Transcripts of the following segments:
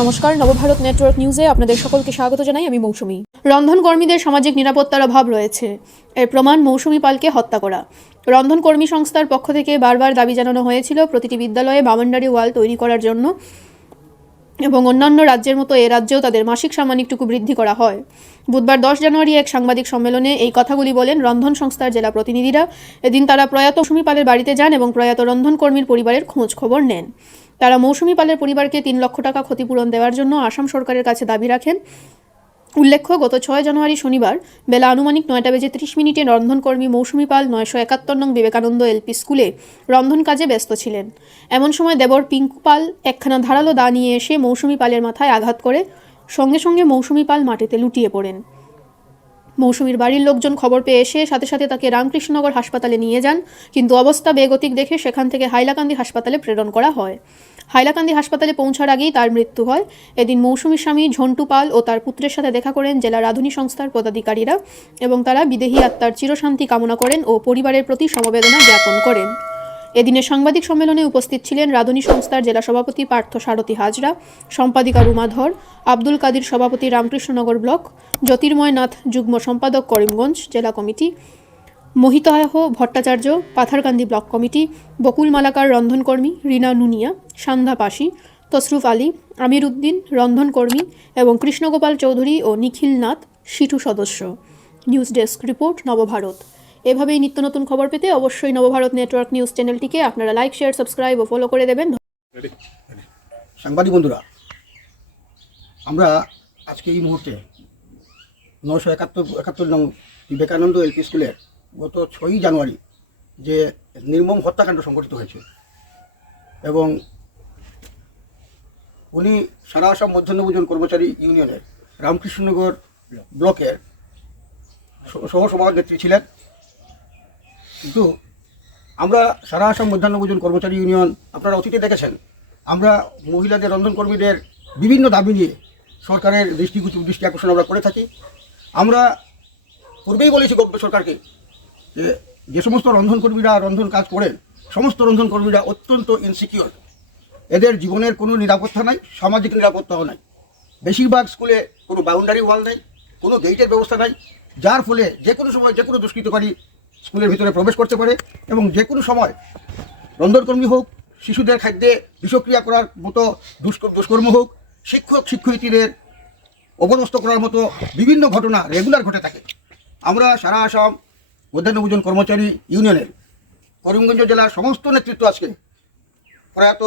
নমস্কার, নবভারত নেটওয়ার্ক নিউজে আপনাদের সকলকে স্বাগত জানাই, আমি মৌসুমি। রন্ধন কর্মীদের সামাজিক নিরাপত্তার অভাব রয়েছে। এর প্রমাণ মৌসুমি পালকে হত্যা করা। রন্ধন কর্মী সংস্থার পক্ষ থেকে বারবার দাবি জানানো হয়েছিল, প্রতিটি বিদ্যালয়ে বাউন্ডারি ওয়াল তৈরি করার জন্য। এবং অন্যান্য রাজ্যের মতো এ রাজ্যেও তাদের মাসিক সামানিকটুকু বৃদ্ধি করা হয়। বুধবার দশ জানুয়ারি এক সাংবাদিক সম্মেলনে এই কথাগুলি বলেন রন্ধন সংস্থার জেলা প্রতিনিধিরা। এদিন তারা প্রয়াত মৌসুমী পালের বাড়িতে যান এবং প্রয়াত রন্ধন কর্মীর পরিবারের খোঁজ খবর নেন। তারা মৌসুমি পালের পরিবারকে তিন লক্ষ টাকা ক্ষতিপূরণ দেওয়ার জন্য আসাম সরকারের কাছে দাবি রাখেন। উল্লেখ্য, গত ছয় জানুয়ারি শনিবার বেলা আনুমানিক নয়টা বেজে ত্রিশ মিনিটে রন্ধনকর্মী মৌসুমি পাল নয়শো একাত্তর নং বিবেকানন্দ এলপি স্কুলে রন্ধন কাজে ব্যস্ত ছিলেন। এমন সময় দেবর পিঙ্কু পাল একখানা ধারালো দা নিয়ে এসে মৌসুমি পালের মাথায় আঘাত করে সঙ্গে সঙ্গে মৌসুমি পাল মাটিতে লুটিয়ে পড়েন। মৌসুমীর বাড়ির লোকজন খবর পেয়ে এসে সাথে সাথে তাকে রামকৃষ্ণনগর হাসপাতালে নিয়ে যান, কিন্তু অবস্থা বেগতিক দেখে সেখান থেকে হাইলাকান্দি হাসপাতালে প্রেরণ করা হয়। হাইলাকান্দি হাসপাতালে পৌঁছার আগেই তার মৃত্যু হয়। এদিন মৌসুমীর স্বামী ঝন্টু পাল ও তার পুত্রের সাথে দেখা করেন জেলা রাধুনী সংস্থার পদাধিকারীরা এবং তারা বিদেহী আত্মার চিরশান্তি কামনা করেন ও পরিবারের প্রতি সমবেদনা জ্ঞাপন করেন। এদিনের সাংবাদিক সম্মেলনে উপস্থিত ছিলেন রাধুনী সংস্থার জেলা সভাপতি পার্থ সারথী হাজরা, সম্পাদিকা রুমা ধর, আব্দুল কাদির সভাপতি রামকৃষ্ণনগর ব্লক, জ্যোতির্ময় নাথ যুগ্ম সম্পাদক করিমগঞ্জ জেলা committee Mohita Bhattacharya Patharkandi block committee Bakul Malakar রন্ধনকর্মী Rina Nunia Sandha Pashi Tasruf Ali আমির উদ্দিন রন্ধনকর্মী এবং কৃষ্ণগোপাল চৌধুরী ও নিখিল নাথ সিটু সদস্য। News desk report Nababharat. এভাবেই নিত্য নতুন খবর পেতে অবশ্যই নবভারত নেটওয়ার্ক নিউজ চ্যানেলটিকে আপনারা লাইক শেয়ার সাবস্ক্রাইব ও ফলো করে দেবেন। সাংবাদিক বন্ধুরা আমরা আজকে এই মুহূর্তে নশো একাত্তর একাত্তর নং বিবেকানন্দ এলপি স্কুলের গত ছয়ই জানুয়ারি যে নির্মম হত্যাকাণ্ড সংঘটিত হয়েছে। এবং উনি সারা আসাম মধ্যাহ্নভোজন কর্মচারী ইউনিয়নের রামকৃষ্ণনগর ব্লকের সহ- সহসভানেত্রী ছিলেন। কিন্তু আমরা সারা আসাম মধ্যাহ্নভোজন কর্মচারী ইউনিয়ন, আপনারা অতীতে দেখেছেন, আমরা মহিলাদের, রন্ধনকর্মীদের বিভিন্ন দাবি নিয়ে সরকারের দৃষ্টি দৃষ্টি আকর্ষণ আমরা করে থাকি। আমরা পূর্বেই বলেছি সরকারকে যে যে সমস্ত রন্ধনকর্মীরা রন্ধন কাজ করেন সমস্ত রন্ধনকর্মীরা অত্যন্ত ইনসিকিওর এদের জীবনের কোনো নিরাপত্তা নাই, সামাজিক নিরাপত্তাও নাই। বেশিরভাগ স্কুলে কোনো বাউন্ডারি ওয়াল নেই, কোনো গেটের ব্যবস্থা নাই, যার ফলে যে কোনো সময় যে কোনো দুষ্কৃতকারী স্কুলের ভিতরে প্রবেশ করতে পারে এবং যে কোনো সময় রন্ধনকর্মী হোক, শিশুদের খাদ্যে বিষক্রিয়া করার মতো দুষ্ক- দুষ্কর্ম হোক, শিক্ষক, শিক্ষয়িত্রীদের অপদস্থ করার মতো বিভিন্ন ঘটনা রেগুলার ঘটে থাকে। আমরা সারা আসাম মধ্যাহ্নভোজন কর্মচারী ইউনিয়নের করিমগঞ্জ জেলার সমস্ত নেতৃত্ব আজকে প্রয়াত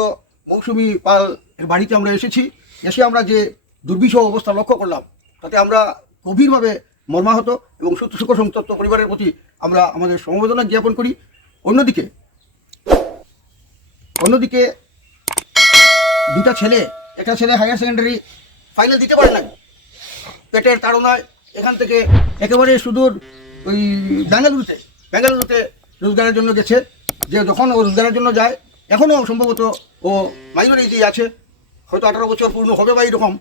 মৌসুমি পাল এর বাড়িতে আমরা এসেছি। এসে আমরা যে দুর্বিষহ অবস্থা লক্ষ্য করলাম, তাতে আমরা গভীরভাবে মর্মাহত এবং সুখ সন্তপ্ত পরিবারের প্রতি আমরা আমাদের সমবেদনা জ্ঞাপন করি। অন্যদিকে অন্যদিকে দুটা ছেলে, একটা ছেলে হায়ার সেকেন্ডারি ফাইনাল দিতে পারে না পেটের তাড়নায় এখান থেকে একেবারে সুদূর ওই বেঙ্গালুরুতে বেঙ্গালুরুতে রোজগারের জন্য গেছে। যে যখন ও রোজগারের জন্য যায় এখনও সম্ভবত ও মাইনরিটি আছে। হয়তো আঠারো বছর পূর্ণ হবে বা এরকম।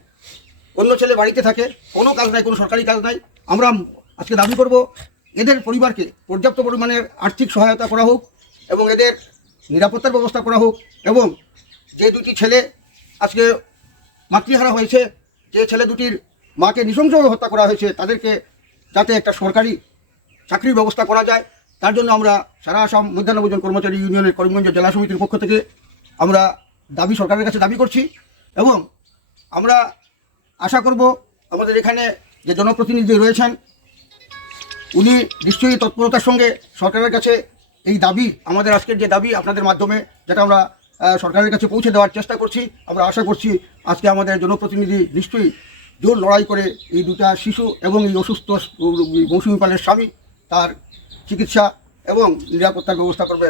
অন্য ছেলে বাড়িতে থাকে, কোনো কাজ নাই, কোনো সরকারি কাজ নাই। আমরা আজকে দাবি করব, এদের পরিবারকে পর্যাপ্ত পরিমাণের আর্থিক সহায়তা করা হোক এবং এদের নিরাপত্তার ব্যবস্থা করা হোক এবং যে দুটি ছেলে আজকে মাতৃহারা হয়েছে, যে ছেলে দুটির মাকে নৃশংসভাবে হত্যা করা হয়েছে, তাদেরকে যাতে একটা সরকারি চাকরির ব্যবস্থা করা যায়। তার জন্য আমরা সারা আসাম মধ্যাহ্নভোজন কর্মচারী ইউনিয়নের করিমগঞ্জ জেলা সমিতির পক্ষ থেকে আমরা দাবি সরকারের কাছে দাবি করছি এবং আমরা আশা করব আমাদের এখানে যে জনপ্রতিনিধি রয়েছেন, উনি নিশ্চয়ই তৎপরতার সঙ্গে সরকারের কাছে এই দাবি, আমাদের আজকের যে দাবি আপনাদের মাধ্যমে, যেটা আমরা সরকারের কাছে পৌঁছে দেওয়ার চেষ্টা করছি। আমরা আশা করছি আজকে আমাদের জনপ্রতিনিধি নিশ্চয়ই জোর লড়াই করে এই দুটা শিশু এবং এই অসুস্থ মৌসুমী পালের স্বামী তার চিকিৎসা এবং নিরাপত্তার ব্যবস্থা করবে।